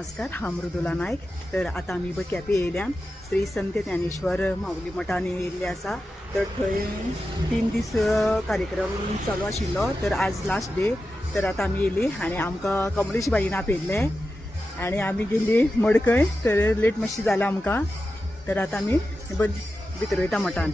नमस्कार, हा मृदुला नाईक. तर आता आम्ही केपें येयल्या श्री संत ज्ञानेश्वर माऊली मठान येयल्ले आसा. तर थंय 3 दीस कार्यक्रम चालू आशिल्लो. तर आज लास्ट डे. तर आता आम्ही येयली आनी आमकां कमलेश बाईन आपयल्ले आनी आमी गेल्ली मडकय. तर लेट मातशी जाला आमकां. तर आता आमी भितर वयता मठान.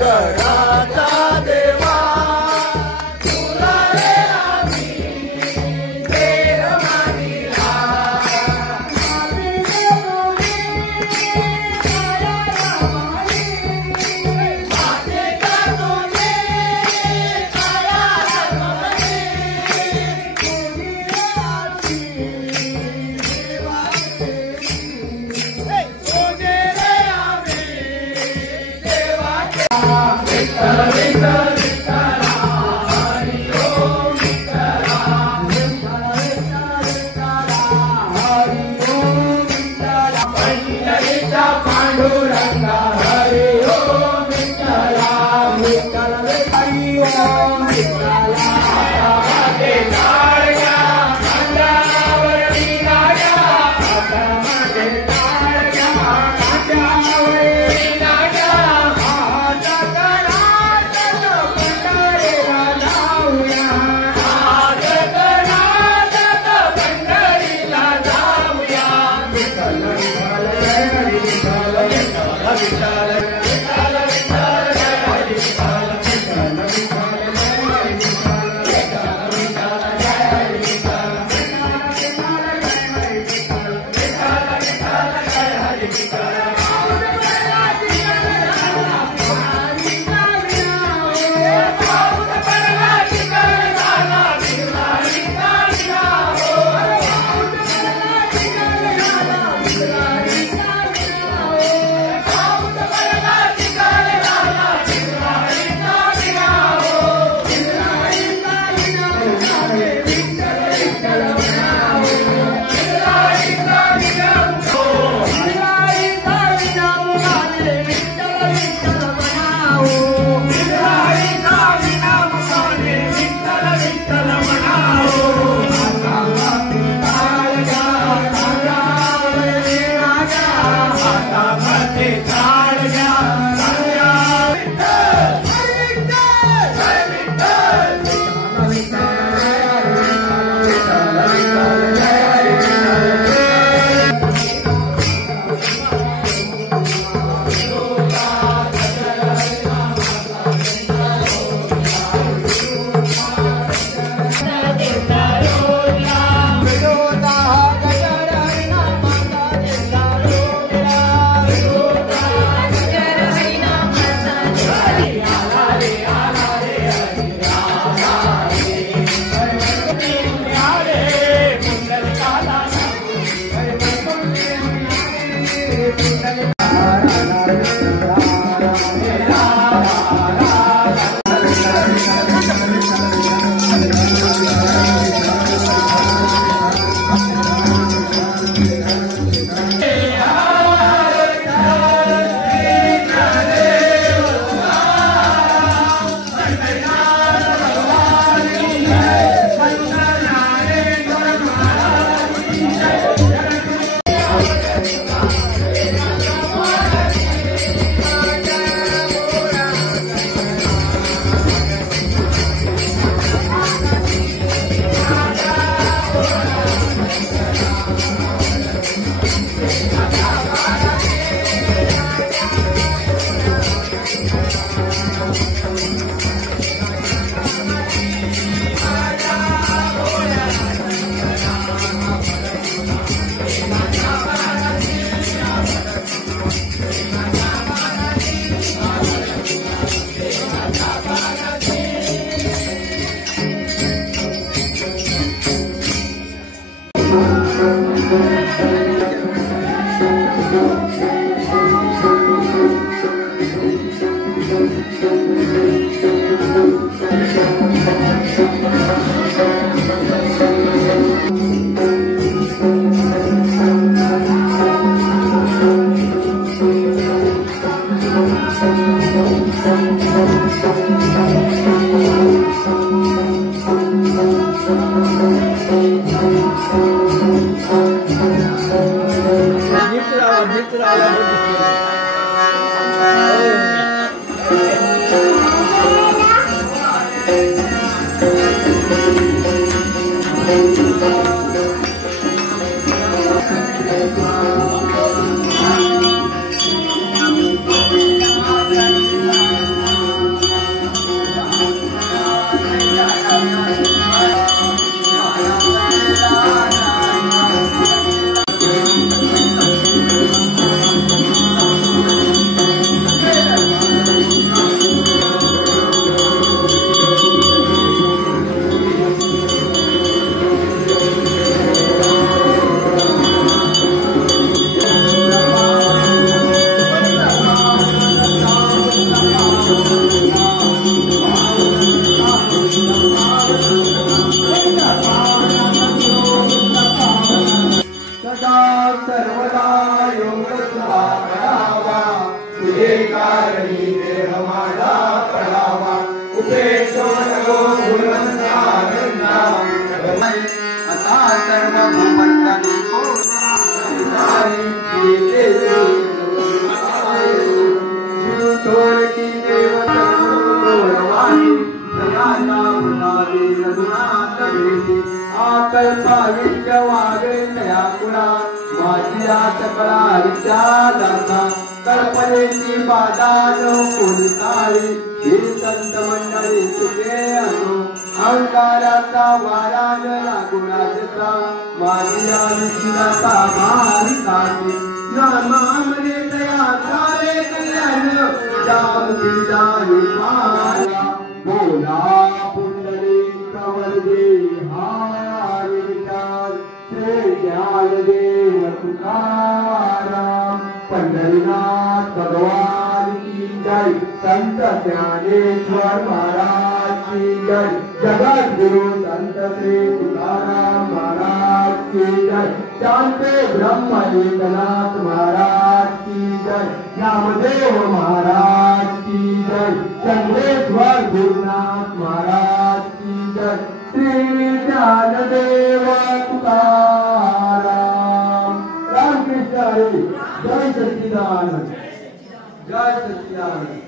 नगराचा देवा तुला रे आम्ही देव मानिला योग तुला करावा तुझे कारणी देह माझा पडावा उपेक्षण गो गुणवंतानंदा आता सर्व भूमंडली थोरकी देवता गौरवाणी दयाला उन्हाळी रघुनाथ भेटी आकल्पाविष्य वागे नया कुणा माझी सकळा हरित्या दाता कल्पनेची बादान कोणी काळी ही संत मंडळी तुझे असो अहंकाराचा वारा न लागू राजता माझ्या विष्णाचा भारी काढी नामामने दया सारे कल्याण जाम दिदारी पाया बोला पुंडली कवरदे हारी विचार श्री ज्ञानदेव तुकाराम पंढरीनाथ भगवान की जय संत ज्ञानेश्वर महाराज की जय जगत गुरु संत श्री तुकाराम महाराज की जय शांते ब्रह्म एकनाथ महाराज की जय नामदेव महाराज की जय चंद्रेश्वर गुरुनाथ महाराज की जय श्री ज्ञानदेव तुकाराम रामकृष्ण हरी जय सच्चिदानंद जय सच्चिदानंद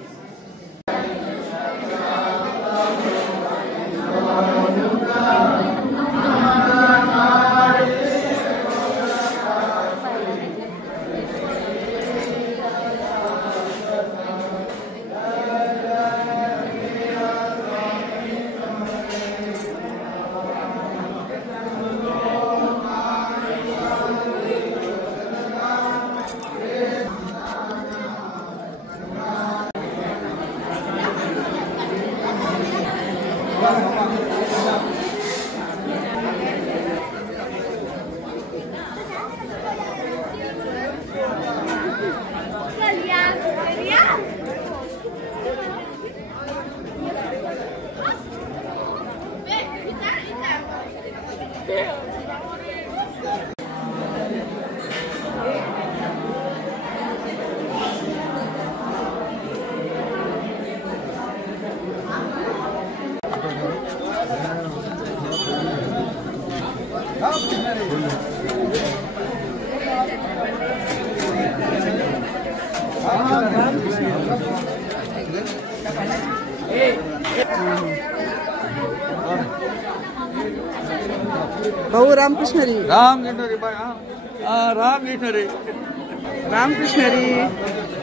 भाऊ रामकृष्ण हरी रामकृष्ण हरी रामकृष्ण हरी